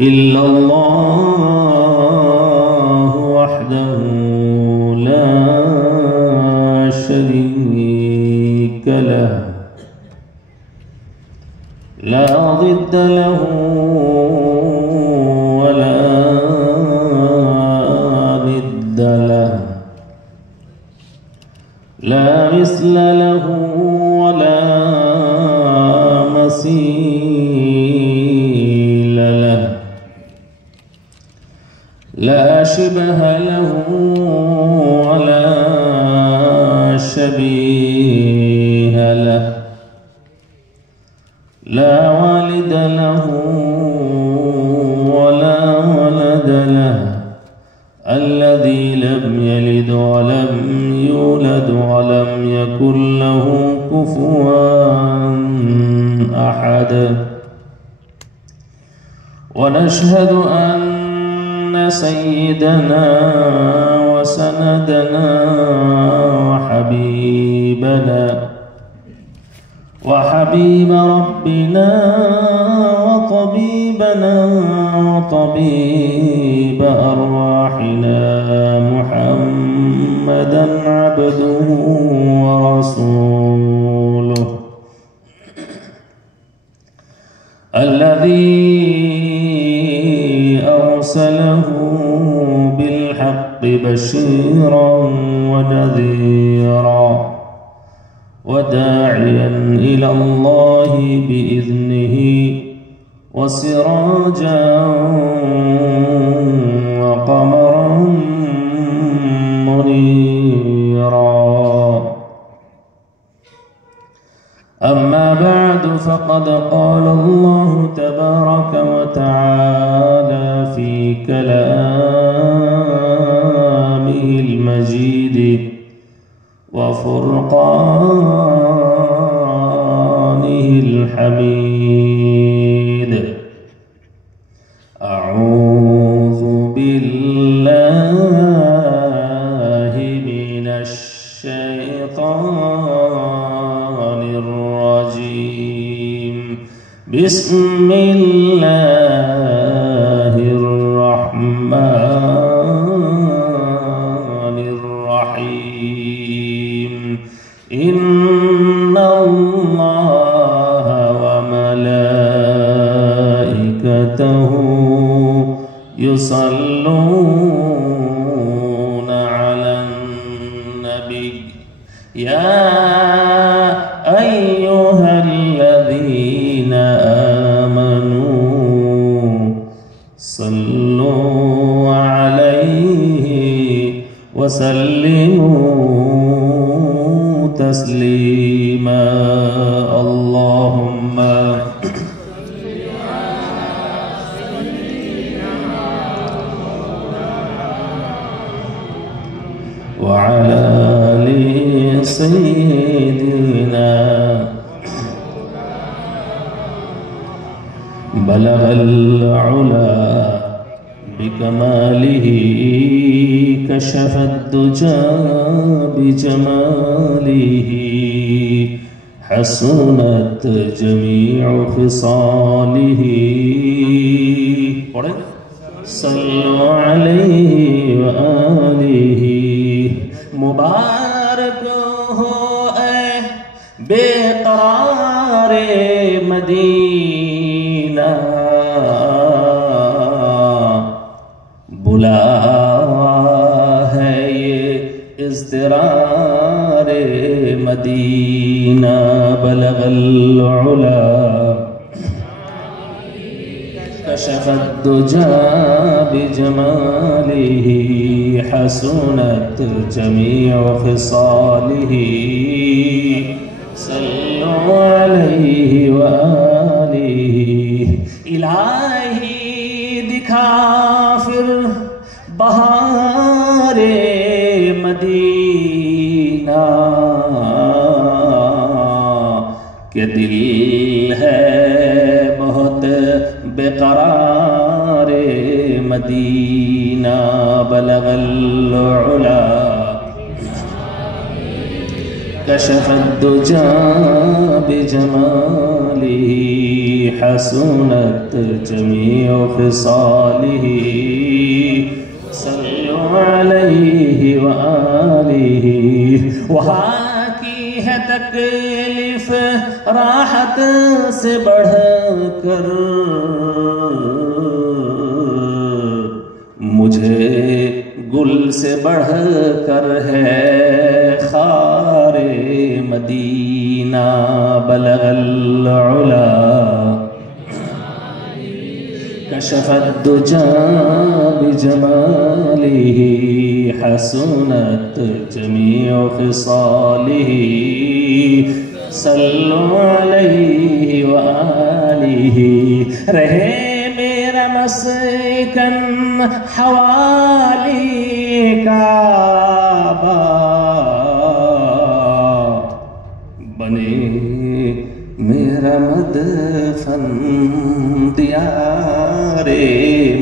إلا الله وحده لا شريك له لا ضد له ولا ند له لا مثل له ولا مثيل له لا شبه له ولا شبيه له لا والد له ولا ولد له الذي لم يلد ولم يولد ولم يكن له كفوا أحد. ونشهد أن سيدنا وسندنا وحبيب ربنا وطبيبنا وطبيب أرواحنا محمدا عبده ورسوله الذي أرسله بالحق بشيرا ونذيرا وداعيا إلى الله بإذنه وسراجا وقمرا منيرا. أما بعد فقد قال الله تبارك وتعالى في كلامه المجيد وفرقانه الحميد. أعوذ بالله من الشيطان الرجيم. بسم الله الرحمن الرحيم. إن الله وملائكته يصلون على النبي يا أيها الذين آمنوا صلوا عليه وسلموا تسليما. اللهم وعلى آل سيدنا. بلغ العلا بكماله كشف الدجى بجماله حسنت جميع خصاله. صلوا عليه وآله. मुबारक हो ऐ बेकरार मदीना बुला है ये इज़्तिरार मदीना. बलगल उला कशफ الدجى بجماله حسنت جميع خصاله. صلوا عليه وآله. इलाही दिखा फिर बहारे मदीना के दिल है बहुत बेकरार मदीना. बलगल उला कशफ الدجى بجماله حسنت جميع जमीउ खिसालिही सल्लु अलैहि व आलिही। वहाँ की है तकलीफ राहत से बढ़कर, मुझे गुल से बढ़कर है खारे मदीना। बलगल उला कशफत दुजा बिजमालिही हसनत जमीउ खिसालिही सल्लु अलैहि व आलिही। रहे मेरा मस्कन हवाली काबा, बने मेरा मदफन दियारे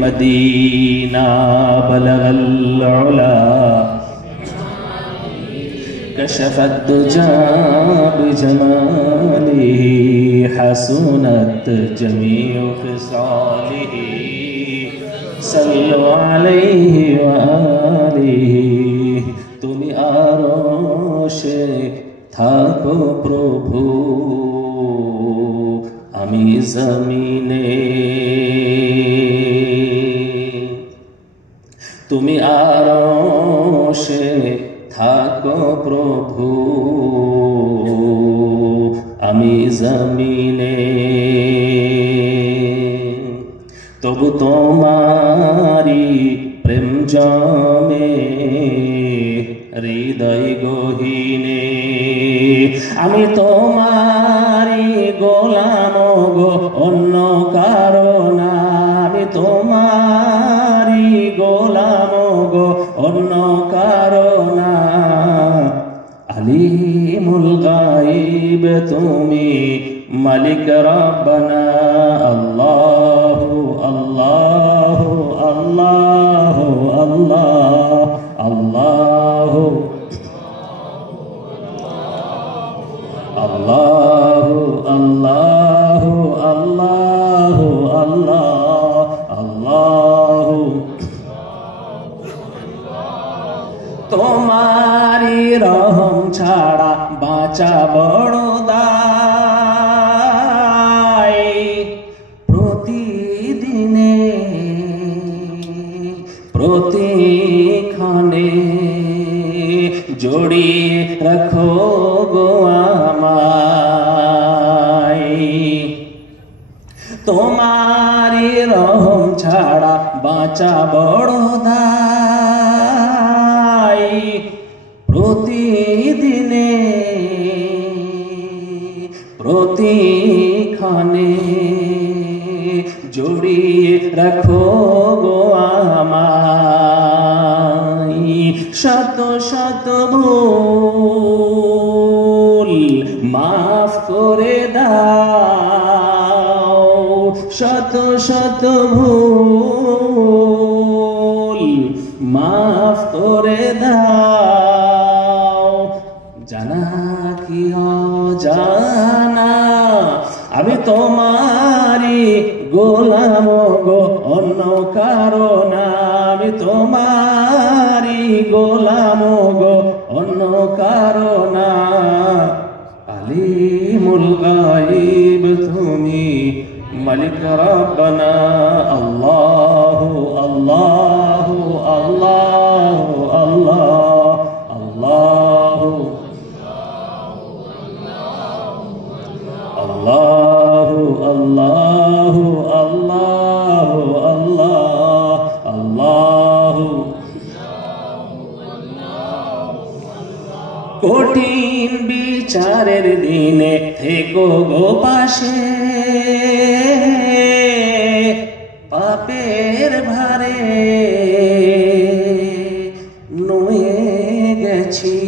मदीना। बलगल उला कशफत दुजा बिजमालिही हसनत जमीउ खिसालिही सल्लु अलैहि व आलिही। তুমি আরশে থাকো প্রভু, আমি জমিনে। তুমি আরশে থাকো প্রভু, আমি জমিনে। তবু তোমারি প্রেম জমে হৃদয় গহীনে। আমি তোমারি গোলাম গো, অন্য কারো না। আমি তোমারি গোলাম গো, অন্য কারো না। আলিমুল গায়ব তুমি, মালিক রব্বানা। আল্লাহু আল্লাহু আল্লাহু আল্লাহ আল্লাহু আল্লাহু আল্লাহু আল্লাহু আল্লাহ আল্লাহু। তোমারি রহম ছাড়া বাঁচা বড় দায়। প্রতিদিনে প্রতিক্ষণে জড়িয়ে রাখো গো আমায়। তোমারি রহম ছাড়া বাঁচা বড় দায়। প্রতিদিনে প্রতিক্ষণে জড়িয়ে রাখো গো আমায়। শত শত ভুল মাফ করে দাও, শত শত ভুল মাফ করে দাও। জানা কি অজানা আমি তোমারি গোলাম গো, অন্য কারো না। আমি তোমারি গোলাম গো, অন্য কারো না। আলিমুল গায়ব তুমি, মালিক রব্বানা। আল্লাহু আল্লাহু আল্লাহু আল্লাহ আল্লাহু আল্লাহু আল্লাহু আল্লাহু আল্লাহ আল্লাহু। কঠিন বিচারের দিনে থেকো গো পাশে, পাপের ভারে নুয়ে গেছি,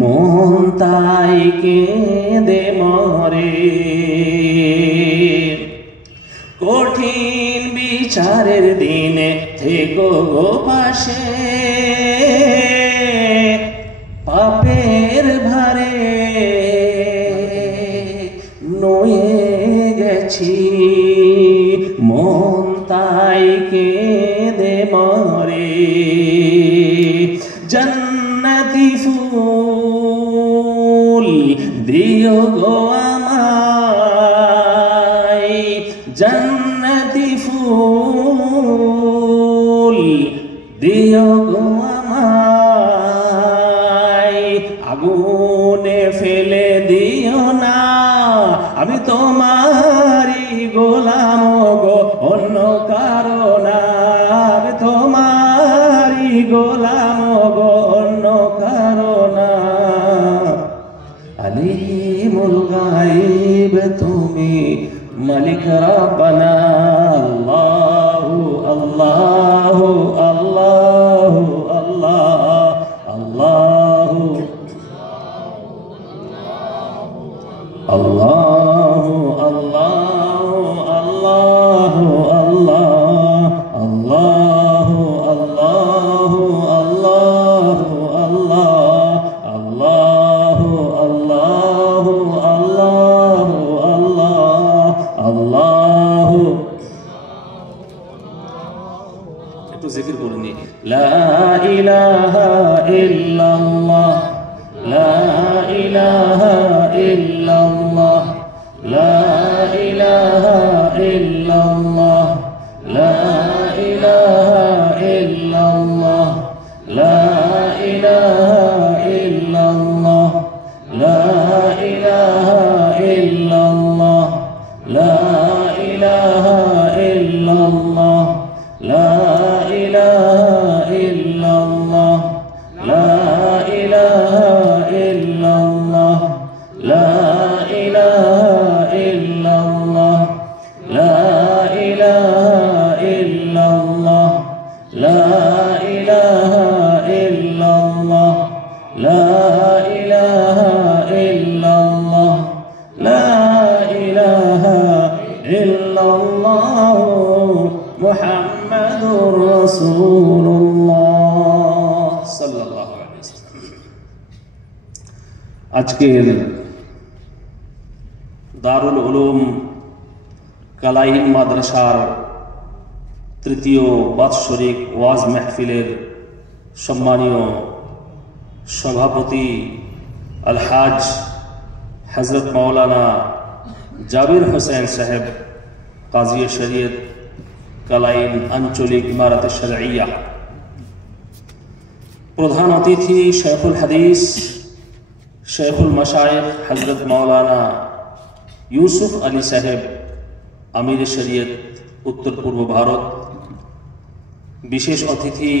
মন তাই কেঁদে মরে। কঠিন বিচারের দিনে থেকো গো পাশে, পাপের ভারে নুয়ে গেছি, মন তাই কেঁদে মরে। জান্নাতি ফুল দিও গো আমায়, জান্নাতি ফুল দিও গো আমায়, আগুনে ফেলে দিও না, আমি তোমারই গোলাম গো, অন্য কারো না, আমি তোমারই গোলাম গো, অন্য কারো না। আলিমুল গায়ব তুমি, মালিক রব্বানা, আল্লাহু আল্লাহু আল্লাহু আল্লাহ আল্লাহু আল্লাহু আল্লাহু আল্লাহু আল্লাহ আল্লাহু আল্লাহু আল্লাহু আল্লাহ আল্লাহু আল্লাহু আল্লাহু আল্লাহ আল্লাহু। একটু জিকির করে নি, লা ইলাহা ইল্লাল্লাহ, লা ইলাহা ইল্লাল্লাহ, লা ইলাহা ইল্লাল্লাহ, লা ইলাহা ইল্লাল্লাহ, লা ইলাহা ইল্লাল্লাহ, লা ইলাহা ইল্লাল্লাহ, লা ইলাহা ইল্লাল্লাহ, লা ইলাহা ইল্লাল্লাহ, লা ইলাহা ইল্লাল্লাহ, লা ইলাহা ইল্লাল্লাহ, লা ইলাহা ইল্লাল্লাহ, লা ইলাহা ইল্লাল্লাহ, লা ইলাহা ইল্লাল্লাহ, লা ইলাহা ইল্লাল্লাহ মুহাম্মাদুর রাসূলুল্লাহ সাল্লাল্লাহু আলাইহি ওয়াসাল্লাম। আজকের দারুল উলুম কালাইন মাদ্রাসার তৃতীয় বাৎসরিক ওয়াজ মাহফিলের সম্মানীয় সভাপতি আলহাজ হযরত মাওলানা জাবির হোসেন সাহেব, কাজী শরীয়ত কালাইন আঞ্চলিক ইমারত শরঈয়া, প্রধান অতিথি শেখুল হাদিস শেখুল মাশায়েখ হযরত মাওলানা ইউসুফ আলী সাহেব, আমির শরীয়ত উত্তর পূর্ব ভারত, বিশেষ অতিথি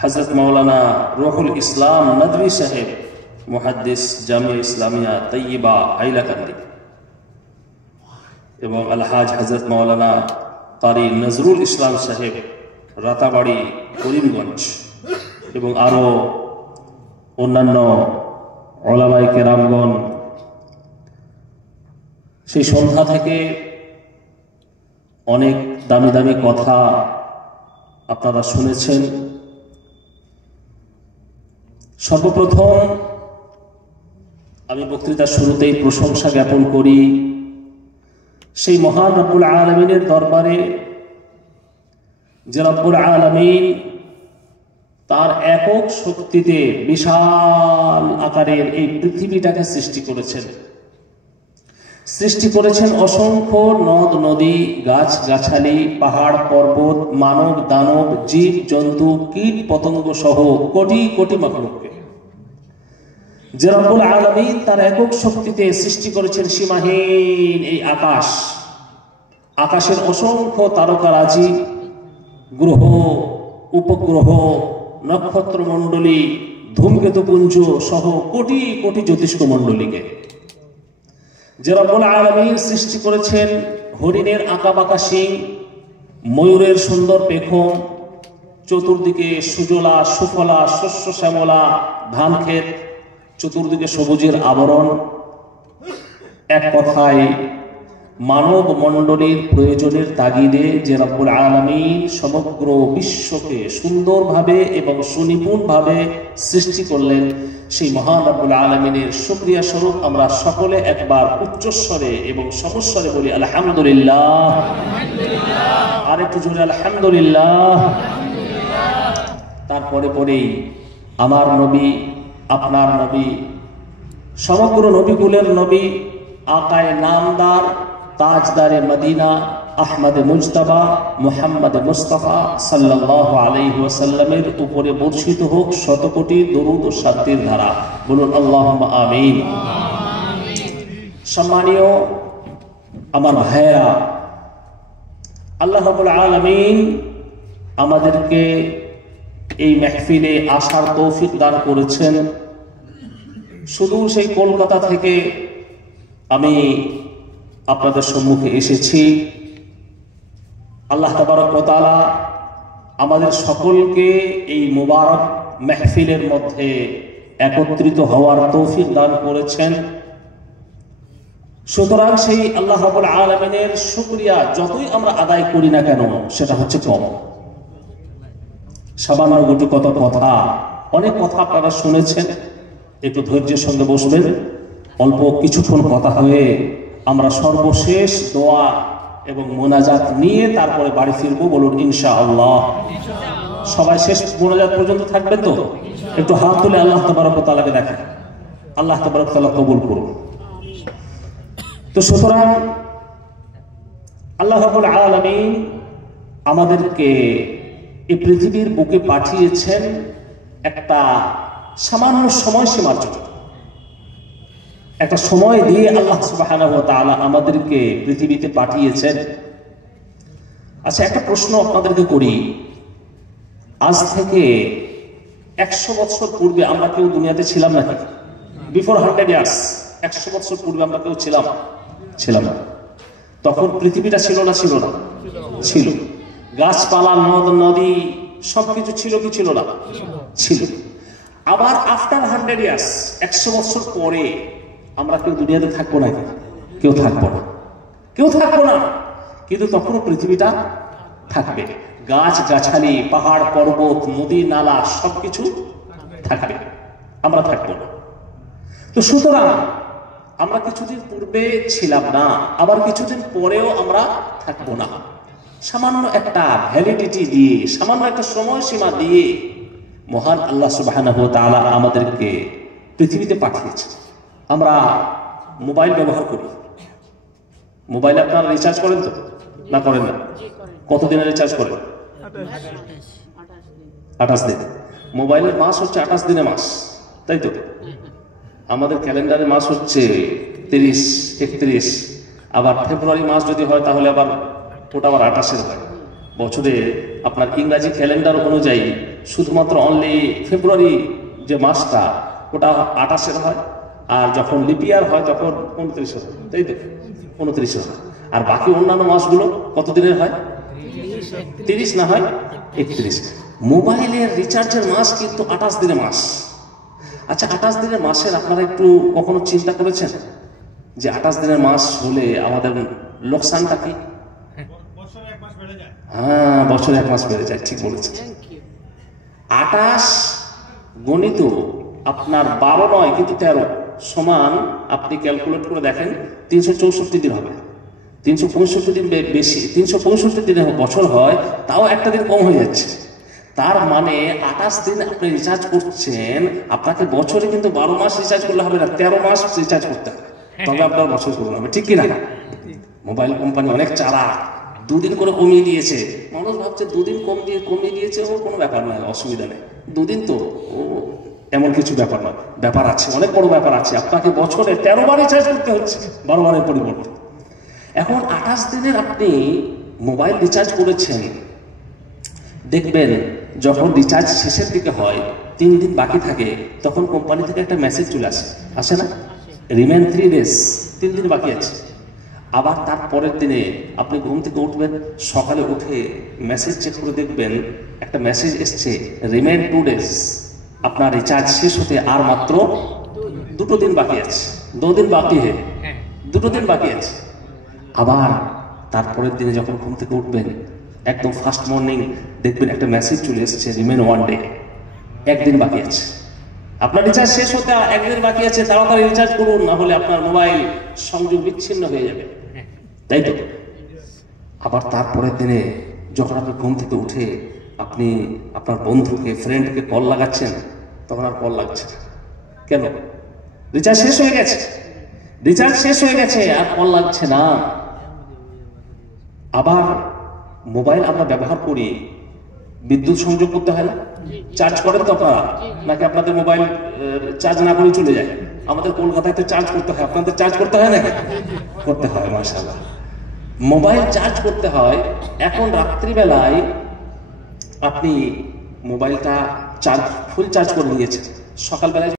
হযরত মাওলানা রুহুল ইসলাম নদভী সাহেব, মুহাদ্দিস জামিয়া ইসলামিয়া তৈয়বা হাইলাকান্দি, এবং আলহাজ হযরত মাওলানা কারি নজরুল ইসলাম সাহেব, রাতাবাড়ি করিমগঞ্জ, এবং আরো অন্যান্য উলামায়ে কেরামগণ। সেই সন্ধ্যা থেকে অনেক দামি দামি কথা আপনারা শুনেছেন। সর্বপ্রথম আমি বক্তৃতার শুরুতেই প্রশংসা জ্ঞাপন করি সেই মহান রব্বুল আলামিনের দরবারে, যে রব্বুল আলামিন তার একক শক্তিতে বিশাল আকারের এই পৃথিবীটাকে সৃষ্টি করেছেন। সৃষ্টি করেছেন অসংখ্য নদ নদী, গাছ গাছালি, পাহাড় পর্বত, মানব দানব, জীব জন্তু, কীট পতঙ্গ সহ কোটি কোটি মাখলুককে। যে রব্বুল আলামিন তার একক শক্তিতে সৃষ্টি করেছেন সীমাহীন এই আকাশ, আকাশের অসংখ্য তারকারাজি, গ্রহ উপগ্রহ, নক্ষত্র মণ্ডলী, ধূমকেতুপুঞ্জ সহ কোটি কোটি জ্যোতিষ্ক মণ্ডলীকে। যে রব্বুল আলামিন সৃষ্টি করেছেন হরিণের আঁকাবাঁকা শিং, ময়ূরের সুন্দর পেখম, চতুর্দিকে সুজলা সুফলা শস্য শ্যামলা ধান ক্ষেত, চতুর্দিকে সবুজের আবরণ। এক কথায় মানব মণ্ডলীর প্রয়োজনের তাগিদে যে রব্বুল আলামিন সমগ্র বিশ্বকে সুন্দরভাবে এবং সুনিপুণভাবে সৃষ্টি করলেন, সেই মহান রব্বুল আলামিনের শুকরিয়া স্বরূপ আমরা সকলে একবার উচ্চস্বরে এবং সমস্বরে বলি আলহামদুলিল্লাহ। আর একটু জোরে আলহামদুলিল্লাহ। তারপরে পরেই আমার নবী, আপনার নবী, সমগ্র নবীকুলের নবী, আকায়ে নামদার, তাজদারে মদিনা, আহমদে মুজতবা মুহাম্মদ মুস্তাফা সাল্লাল্লাহু আলাইহি ওয়াসাল্লামের উপরে বর্ষিত হোক শতকোটি দরুদ ও শান্তির ধারা। বলুন আল্লাহুম্মা আমিন। সম্মানীয় আমার ভাইয়েরা, আল্লাহ রাব্বুল আলামিন আমাদেরকে এই মেহফিলে আসার তৌফিক দান করেছেন। শুধু সেই কলকাতা থেকে আমি আপনাদের সম্মুখে এসেছি। আল্লাহ তাবারক ওয়া তাআলা আমাদের সকলকে এই মুবারক মেহফিলের মধ্যে একত্রিত হওয়ার তৌফিক দান করেছেন। সুতরাং সেই আল্লাহ রাব্বুল আলামিনের শুকরিয়া যতই আমরা আদায় করি না কেন সেটা হচ্ছে কম। সামান্য গুটি কত কথা, অনেক কথা আপনারা শুনেছেন, একটু ধৈর্যের সঙ্গে বসবেন। অল্প কিছুক্ষণ কথা হয়ে আমরা সর্বশেষ দোয়া এবং মোনাজাত নিয়ে তারপরে বাড়ি ফিরবো। বলুন ইনশাআল্লাহ। সবাই শেষ মোনাজাত পর্যন্ত থাকবেন তো? একটু হাত তুলে আল্লাহ তাবারক ওয়া তাআলাকে দেখেন। আল্লাহ তাবারক ওয়া তাআলা কবুল করুন। তো সুতরাং আল্লাহ রাব্বুল আলামিন আমাদেরকে এই পৃথিবীর বুকে পাঠিয়েছেন একটা সামান্য সময়সীমার জন্য। একটা সময় দিয়ে আল্লাহ সুবহানাহু ওয়া তাআলা আমাদেরকে পৃথিবীতে পাঠিয়েছেন। আচ্ছা, একটা প্রশ্ন আপনাদেরকে করি। আজ থেকে 100 বছর পূর্বে আমরা কেউ দুনিয়াতে ছিলাম নাকি? বিফোর 100 ইয়ার্স, 100 বছর পূর্বে আমরা কেউ ছিলাম না? তখন পৃথিবীটা ছিল না? ছিল। গাছপালা, নদ নদী সবকিছু ছিল কি ছিল না? ছিল। আবার আফটার 100 ইয়ার্স, 100 বছর পরে আমরা কেউ দুনিয়াতে থাকবো নাকি? কেউ থাকবো না। কিন্তু তখনও পৃথিবীটা থাকবে। গাছ গাছালি, পাহাড় পর্বত, নদী নালা সবকিছু থাকবে, আমরা থাকবো না। তো সুতরাং আমরা কিছুদিন পূর্বে ছিলাম না, আবার কিছুদিন পরেও আমরা থাকবো না। সামান্য একটা ভ্যালিডিটি দিয়ে, সামান্য একটা সময়সীমা দিয়ে মহান আল্লাহ সুবহানাহু ওয়া তাআলা আমাদেরকে পৃথিবীতে পাঠিয়েছে। আমরা মোবাইল ব্যবহার করি। মোবাইলে আপনারা রিচার্জ করেন তো? না করেন না? কতদিনের রিচার্জ করেন? 28 দিন। মোবাইলের মাস হচ্ছে 28 দিনের মাস, তাই তো? আমাদের ক্যালেন্ডারের মাস হচ্ছে 30, 31। আবার ফেব্রুয়ারি মাস যদি হয় তাহলে আবার ওটা আবার 28-এর হয়। বছরে আপনার ইংরাজি ক্যালেন্ডার অনুযায়ী শুধুমাত্র অনলি ফেব্রুয়ারি যে মাসটা ওটা 28-এর হয়। আর যখন লিপিয়ার হয় তখন 29 হয়, তাই তো? 29 হয়। আর বাকি অন্যান্য মাসগুলো কত দিনের হয়? 30 না হয় 31। মোবাইলের রিচার্জের মাস কিন্তু 28 দিনের মাস। আচ্ছা, 28 দিনের মাসের আপনারা একটু কখনো চিন্তা করেছেন যে 28 দিনের মাস হলে আমাদের লোকসানটা কি? হ্যাঁ, বছরে 1 মাস বেড়ে যায়, ঠিক বলেছেন। 28 গণিত আপনার 12 নয় কিন্তু 13 সমান, আপনি ক্যালকুলেট করে দেখেন 364 দিন হবে। 365 দিন বেশি, 365 দিনে বছর হয়, তাও একটা দিন কম হয়ে যাচ্ছে। তার মানে 28 দিন আপনি রিচার্জ করছেন, আপনাকে বছরে কিন্তু 12 মাস রিচার্জ করলে হবে না, 13 মাস রিচার্জ করতে হবে, তবে আপনার বছর করতে হবে, ঠিক কিনা? মোবাইল কোম্পানি অনেক চালাক, 2 দিন করে কমিয়ে দিয়েছে। মানুষ ভাবছে 2 দিন কমিয়ে দিয়েছে, ও কোনো ব্যাপার নয়, অসুবিধা নেই, 2 দিন তো ও এমন কিছু ব্যাপার নয়। ব্যাপার আছে, অনেক বড় ব্যাপার আছে। আপনাকে বছরে 13 বার রিচার্জ করতে হচ্ছে, 12 বারের পরিবর্তে। এখন 28 দিনের আপনি মোবাইল রিচার্জ করেছেন, দেখবেন যখন রিচার্জ শেষের দিকে হয়, 3 দিন বাকি থাকে, তখন কোম্পানি থেকে একটা মেসেজ চলে আসে না? রিমেন 3 days, 3 দিন বাকি আছে। আবার তার পরের দিনে আপনি ঘুম থেকে উঠবেন, সকালে উঠে মেসেজ চেক করে দেখবেন একটা মেসেজ এসছে, রিমেন 2 days, আপনার রিচার্জ শেষ হতে আর মাত্র 2 দিন বাকি আছে। 2 দিন বাকি, 2 দিন বাকি আছে। আবার তারপরের দিনে যখন ঘুম থেকে উঠবেন, একদম ফার্স্ট মর্নিং দেখবেন একটা মেসেজ চলে এসেছে, রিমেন 1 day, 1 দিন বাকি আছে। আপনার রিচার্জ শেষ হতে 1 দিন বাকি আছে, তাড়াতাড়ি রিচার্জ করুন, না হলে আপনার মোবাইল সংযোগ বিচ্ছিন্ন হয়ে যাবে, তাই তো? আবার তারপরের দিনে যখন আপনি ঘুম থেকে উঠে আপনি আপনার বন্ধুকে ফ্রেন্ডকে কল লাগাচ্ছেন, তখন আর কল লাগছে না। কেন? রিচার্জ শেষ হয়ে গেছে, রিচার্জ শেষ হয়ে গেছে, আর কল লাগছে না। আবার মোবাইল আমরা ব্যবহার করি, বিদ্যুৎ সংযোগ করতে হয় না? চার্জ করেন তো আপনারা, নাকি আপনাদের মোবাইল চার্জ না করে চলে যায়? আমাদের কলকাতায় তো চার্জ করতে হয়, আপনাদের চার্জ করতে হয় নাকি? করতে হয়, মাশাআল্লাহ। মোবাইল চার্জ করতে হয়। এখন রাত্রিবেলায় আপনি মোবাইলটা ফুল চার্জ করে নিয়েছেন, সকালবেলায়